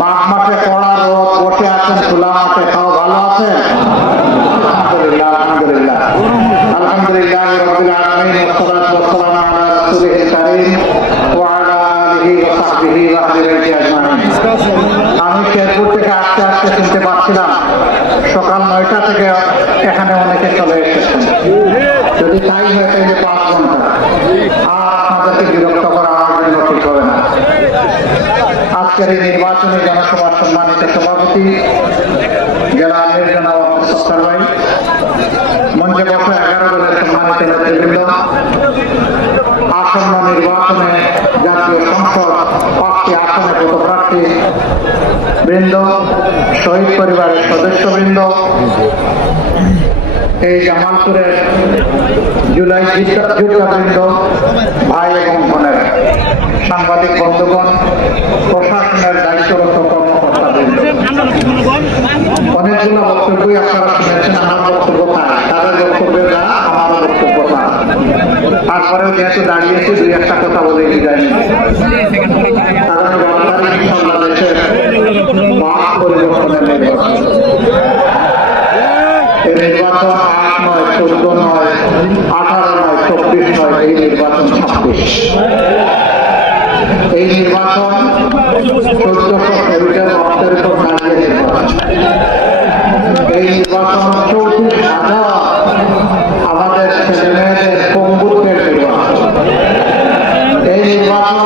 মাঘ মাসে পড়া রোদ, বসে আছেন খোলা মাঠে, তাও ভালো আছেন? আলহামদুলিল্লাহ, আলহামদুলিল্লাহ, আলহামদুলিল্লাহ রাব্বিল আলামিন, ওয়াসসালাতু ওয়াসসালামু আলা রাসূলিল কারীম ওয়া আলা আলিহি ওয়া সাহবিহি ওয়া আহলি বাইতি আজমাইন। আমি শেরপুর থেকে আস্তে আস্তে শুনতে পাচ্ছিলাম সকাল 9টা থেকে এখানে অনেকে চলে এসেছেন। যদি তাই হয় তাহলে 5 ঘন্টা, আর আপনাদেরকে বিরক্ত করা আমার জন্য ঠিক হবে না। আজকের এই নির্বাচনী জনসভার সম্মানিত সভাপতি জেলা আমির জনাব আব্দুল সত্তার ভাই, মঞ্চে বসা 11 দলের সম্মানিত নেতৃবৃন্দ, আসন্ন নির্বাচনে জাতীয় সংসদ 5টি আসনে পদপ্রার্থী বৃন্দ, শহীদ পরিবারের সদস্যবৃন্দ, এই জামালপুরের জুলাই যোদ্ধাবৃন্দ, ভাই এবং বোনের, সাংবাদিক বন্ধুগণ, প্রশাসনের দায়িত্বরত কর্মকর্তাবৃন্দ, অনেকগুলো বক্তব্যই আপনারা শুনেছেন। আমার বক্তব্য তাই, তাদের বক্তব্যের দ্বারা আমারও বক্তব্য তাই। তারপরেও যেহেতু দাঁড়িয়েছি, 2-1টা কথা বলে বিদায় নিই। আগামী 12 তারিখ বাংলাদেশের বাক পরিবর্তনের নির্বাচন। এই নির্বাচন 8 নয়, 14 নয়, 18 নয়, 24 নয়, এই নির্বাচন 26। এই নির্বাচন 1400 শহীদের রক্তের উপর দাঁড়িয়ে নির্বাচন। এই নির্বাচন 34,000 আমাদের ছেলেমেয়েদের পঙ্গুত্বের নির্বাচন। এই নির্বাচন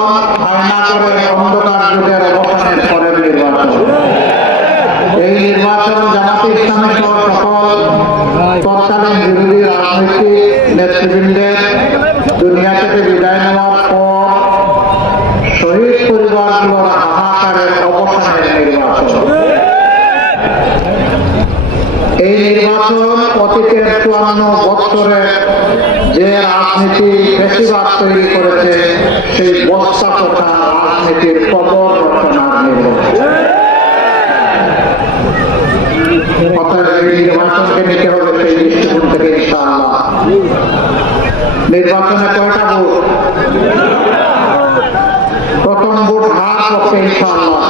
আয়না করে অন্ধকার যুগের অবসানের পরের নির্বাচন। এই নির্বাচন জামাতে ইসলামী সহ সকল তৎকালীন বিরোধী রাজনৈতিক নেতৃবৃন্দের দুনিয়া থেকে বিদায় নেওয়ার পর শহীদ পরিবারগুলোর হাহাকারের অবসানের নির্বাচন। এই নির্বাচন অতীতের 54 বছরে যে রাজনীতি বেশিরভাগ তৈরি করেছে, সেই বস্তা কথা রাজনীতির কবর রচনার নির্বাচন। অতএব এই নির্বাচনকে নিতে হবে সেই দৃষ্টিকোণ থেকে ইনশাআল্লাহ। নির্বাচনে কয়টা ভোট? প্রথম ভোট হার পক্ষে ইনশাআল্লাহ।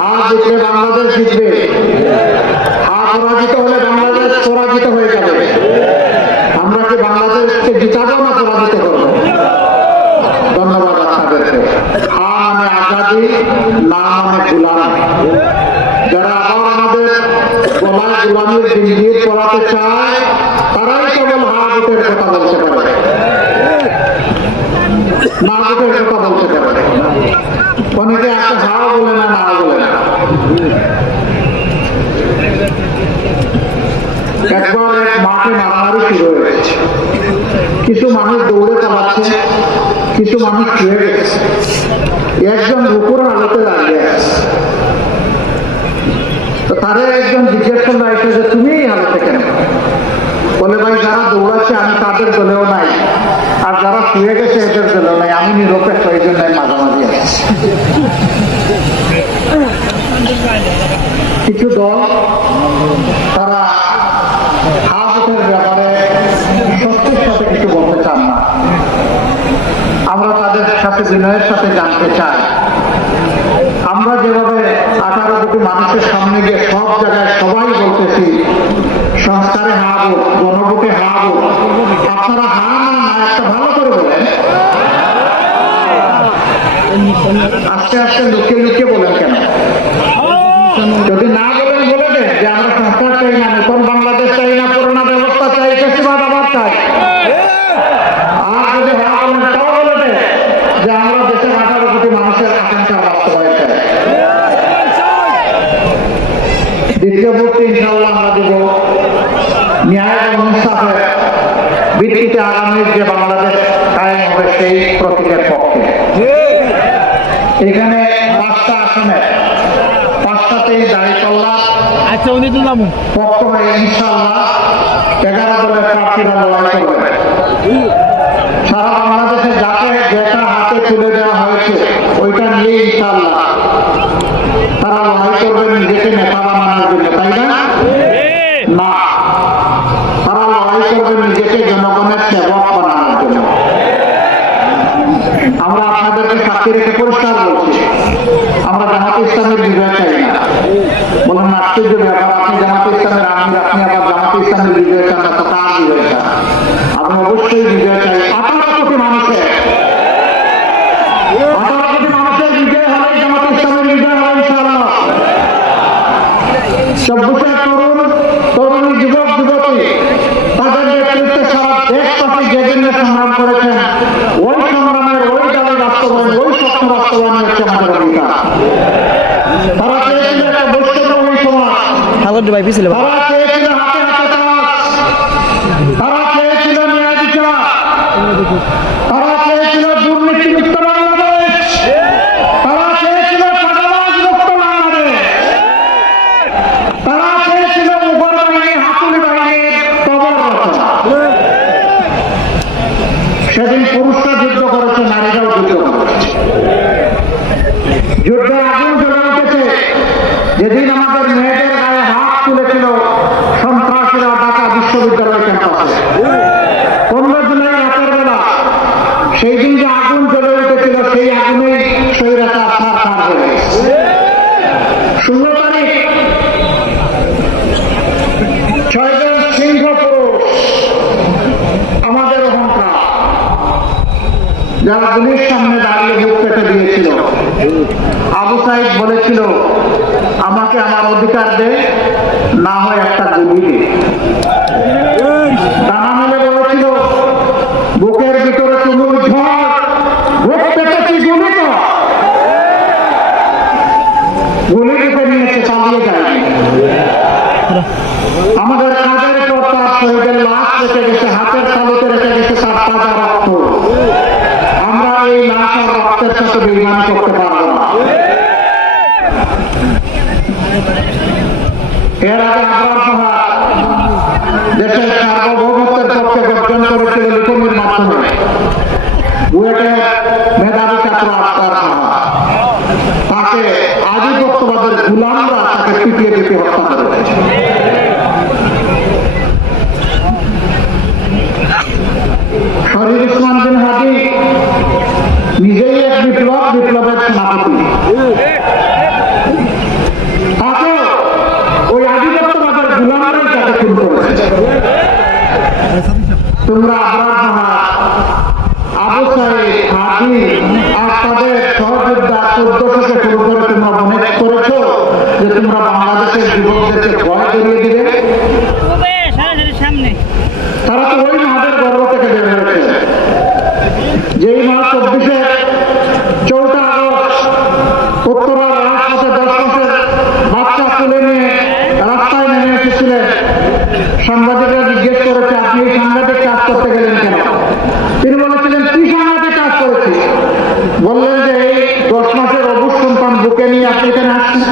হার জিতলে বাংলাদেশ জিতবে, হার পরাজিত হলে বাংলাদেশ পরাজিত হয়ে যাবে। আমরা কি বাংলাদেশকে জিতাবো না পরাজিত করবো? ধন্যবাদ আপনাদেরকে। হার মানে আজাদি, না মানে গোলামি। যারা আবার আমাদের গলায় গোলামির জিন্দিগি পড়াতে চায়, তারাই কেবল হা ভোটের কথা বলতে পারে, না ভোটের কথা বলতে পারে। অনেকে একটা হা বলে না, না বলে না। একবার এক মাঠে মারামারি শুরু হয়েছে। কিছু মানুষ দৌড়ে চালাচ্ছে, কিছু মানুষ শুয়ে গেছে। একজন রূপুর আলোতে দাঁড়িয়ে আছে। তারা একজন জিজ্ঞেস করলো যে তুমি এই হালতে কেন? বলে ভাই, যারা দৌড়াচ্ছে আমি তাদের দলেও নাই, আর যারা শুয়ে গেছে এদের দলেও নাই, আমি নিরপেক্ষ, এই জন্য মাঝামাঝি আসছি। কিছু দল তারা হাতের ব্যাপারে সত্যের সাথে কিছু বলতে চান না। আমরা তাদের সাথে বিনয়ের সাথে জানতে চাই, আমরা যেভাবে 18 কোটি মানুষের সামনে গিয়ে সব জায়গায় সবাই বলতেছি সংস্কারে হা ভোট, গণভোটে হা ভোট, আপনারা হা না একটা ভালো করে বলেন। আস্তে আস্তে লুকিয়ে লুকিয়ে বলেন কেন? যদি না বলেন, বলে দেন যে আমরা সংস্কার চাই না, নতুন বাংলাদেশ চাই না, পুরোনো ব্যবস্থা চাই, ফ্যাসিবাদ আবার চাই। আর যদি হা বলেন, তাও বলে দেন যে আমরা দেশের 18 কোটি মানুষের আকাঙ্ক্ষা বাস্তবায়ন চাই। দ্বিতীয় ভোটটি ইনশাআল্লাহ আমরা দেব ন্যায় এবং ইনসাফের ভিত্তিতে আগামীর যে বাংলাদেশ কায়েম হবে সেই প্রতীকের পক্ষে। এখানে 5টা আসনে 5টাতেই দাঁড়িপাল্লা পক্ষ হয়ে ইনশাআল্লাহ 11 দলের প্রার্থীরা লড়াই করবে। সারা বাংলাদেশে যাকে যেটা হাতে তুলে দেওয়া হয়েছে ওইটা নিয়ে ইনশাআল্লাহ তারা লড়াই করবেন নিজেকে নেতা বানানোর জন্য, তাই না? না, তারা লড়াই করবেন নিজেকে জনগণের সেবক বানানোর জন্য। আমরা আপনাদেরকে সাক্ষী রেখে পরিষ্কার বলছি, আমরা জামাতে ইসলামের বিজয় চাই না। বলেন না, আশ্চর্য ব্যাপার, আপনি জামাতে ইসলামের আমির, আপনি আবার জামাতে ইসলামের বিজয় চান না, তো কার বিজয় চান? আমি অবশ্যই বিজয় চাই 18 কোটি মানুষের। 18 কোটি মানুষের বিজয় হলে জামাতে ইসলামের বিজয় হবে ইনশাআল্লাহ। 24 তরুণ তরুণী, যুবক যুবতী, তাদের নেতৃত্বে সারা দেশবাসী যে জন্য সংগ্রাম করেছেন, ওই সংগ্রামের ওই দাবি বাস্তবায়ন, ওই স্বপ্ন বাস্তবায়ন হচ্ছে আমাদের অধিকার। তারা চেয়েছিল একটা বৈষম্যহীন সমাজ, তারা চেয়েছিল হাতে হাতে কাজ, তারা চেয়েছিল ন্যায় বিচার, তারা চেয়েছিল দুর্নীতিমুক্ত বাংলাদেশ, তারা চেয়েছিল চাঁদাবাজ মুক্ত বাংলাদেশ, তারা চেয়েছিল মুঘল বাহিনী, হাতুড়ি বাহিনীর কবর রচনা। সেদিন পুরুষরা যুদ্ধ করেছে, নারীরাও যুদ্ধ করেছে। যুদ্ধে আগুন জ্বলে উঠেছে যেদিন আমাদের মেয়েদের গায়ে হাত তুলেছিল সন্ত্রাসীরা ঢাকা বিশ্ববিদ্যালয় ক্যাম্পাসে 15 জুলাই রাতের বেলা। সেই দিন যে আগুন জ্বলে উঠেছিল, সেই আগুনেই স্বৈরাচার ছারখার হয়ে গেছে। 16 তারিখ 6 জন সিংহ পুরুষ, আমাদের অহংকার, যারা গুলির সামনে দাঁড়িয়ে বুক পেতে দিয়েছিল। আবু সাইদ বলেছিল, আমাকে আমার অধিকার দে, না হয় একটা গুলি দে। ডানা মেলে বলেছিল, বুকের ভিতরে তুমুল ঝড়, বুক পেতেছি গুলি তো। গুলি দিতে নিয়েছে, চালিয়ে যায়নি। আমাদের কাঁধের পর তার শহীদের লাশ রেখে গেছে, হাতের তালুতে রেখে গেছে তার তাজা রক্ত। আমরা এই লাশ আর রক্তের সাথে বেইমানি করতে পারবো না। এর আগে আবরার পাহাড় দেশের সার্বভৌমত্বের পক্ষে গর্জন করেছিল লিখনির মাধ্যমে। বুয়েটের মেধাবী ছাত্র আবরার পাহাড়, তাকে আধিপত্যবাদের গুলামরা তাকে পিটিয়ে পিটিয়ে হত্যা করেছে। শরীফ উসমান বিন হাদি নিজেই এক বিপ্লব, বিপ্লবের সমাপতি। তাকে ওই আধিপত্যবাদের গুলামরাই তাকে খুন করেছে। তোমরা আবরার পাহাড়, আবু সাইদ, হাদি আর তাদের সহযোদ্ধা 1400 কে শুরু করে তোমরা মনে করেছো যে তোমরা বাংলাদেশের যুবকদেরকে ভয় করিয়ে দিবে? তারা তো ওই মাদের গর্ব থেকে বের হয়েছে। যেই মা 24 আগস্ট উত্তরার রাজপথে 10 মাসের বাচ্চা তুলে নিয়ে রাস্তায় নেমে এসেছিলেন, সাংবাদিকরা জিজ্ঞেস করেছে, আপনি এই সাংঘাতিক কাজ করতে গেলেন কেন? তিনি বলেছিলেন, কি সাংঘাতিক কাজ করেছি? বললেন যে এই 10 মাসের অবুঝ সন্তান বুকে নিয়ে আপনি এখানে আসছেন,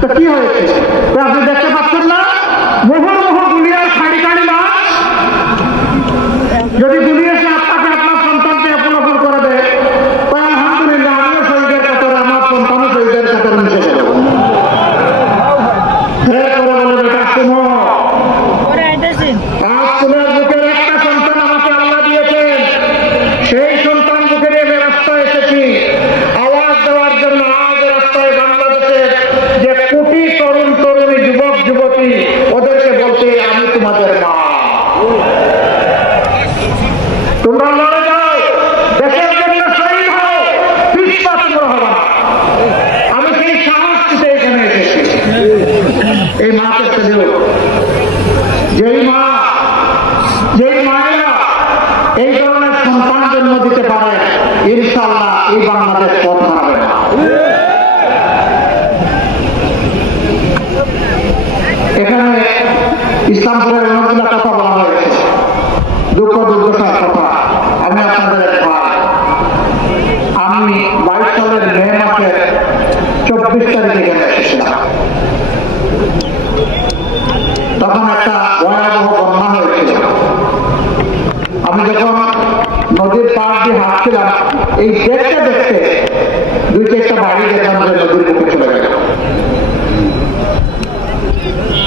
তো কি হয়েছে? তো আপনি দেখতে পাচ্ছেন না মুহুর্মুহু গুলিয়ার খাড়ি খাড়ি লাশ? যদি গুলি এসে আপনাকে আপনার সন্তানকে অপলপন করে দেয়, তো আলহামদুলিল্লাহ, আমিও শহীদের কাতারে, আমার সন্তানও শহীদের কাতারে মিশে গেল। বুকের একটা সন্তান আমাকে আল্লাহ দিয়েছেন, সেই সন্তান বুকে নিয়ে রাস্তায় এসেছি আওয়াজ দেওয়ার জন্য। আজ রাস্তায় বাংলাদেশের যে কোটি তরুণ তরুণী, যুবক যুবতী, ওদেরকে বলতে, আমি তোমাদের মা, তোমরা লড়ে যাও, দেশের জন্য শহীদ হও, বিশ্বাস হবা। আমি সেই সাহস দিতে এখানে এসেছি। এই মাকে ছেড়েও, যেই মায়েরা এই ধরনের সন্তান জন্ম দিতে পারে, ইনশাআল্লাহ এই বাংলাদেশ পথ হারাবে না। এখানে ইসলামপুরের অনেকগুলো কথা বলা হয়েছে, দুঃখ দুর্দশার কথা। আমি আপনাদের এক ভাই, আমি 22 সালের মে মাসের 24 তারিখে এখানে এসেছিলাম। তখন একটা ভয়াবহ বন্যা হয়েছিল। আমি যখন নদীর পাড় দিয়ে হাঁটছিলাম, এই দেখতে দেখতে 2-4টা বাড়ি দেখলাম যে নদীর বুকে চলে গেল।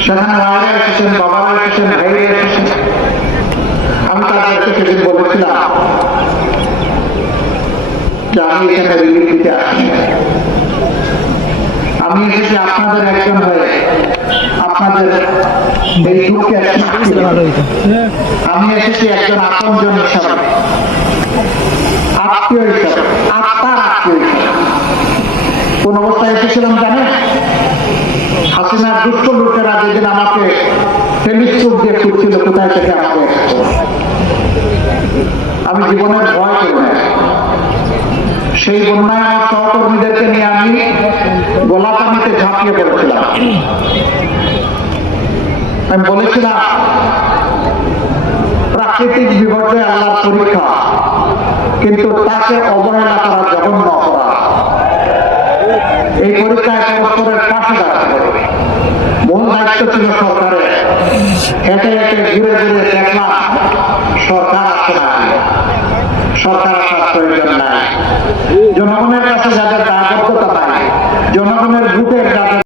সেখানে মায়েরা এসেছেন, বাবারা এসেছেন, ভাইরা এসেছেন। আমি তাদেরকে সেদিন বলেছিলাম যে আমি এখানে রিলিফ দিতে আসি। আমি এসেছি আপনাদের একজন হয়ে, আপনাদের এই দুঃখে আমি এসেছি একজন আপনজন হিসাবে, আত্মীয় হিসাবে, আত্মার আত্মীয় হিসাবে। কোন অবস্থায় এসেছিলাম জানেন? হাসিনার দুষ্ট লোকেরা যেদিন আমাকে টেলিস্কোপ দিয়ে খুঁজছিল কোথায় থেকে আমাকে এসেছে, আমি জীবনের ভয় করি না। সেই বন্যায় আমার সহকর্মীদেরকে নিয়ে আমি গোলাপানিতে ঝাঁপিয়ে পড়েছিলাম। আমি বলেছিলাম প্রাকৃতিক বিপর্যয় আল্লাহর পরীক্ষা, কিন্তু তাকে অবহেলা করা জঘন্য অপরাধ। এই পরীক্ষায় পরস্পরের পাশে দাঁড়াতে হবে। মূল দায়িত্ব ছিল সরকারের। হেঁটে হেঁটে ঘুরে ঘুরে দেখলাম সরকার আসে না, সরকার আসার প্রয়োজন নাই। জনগণের কাছে যাদের দায়বদ্ধতা নাই, জনগণের ভোটের যাদের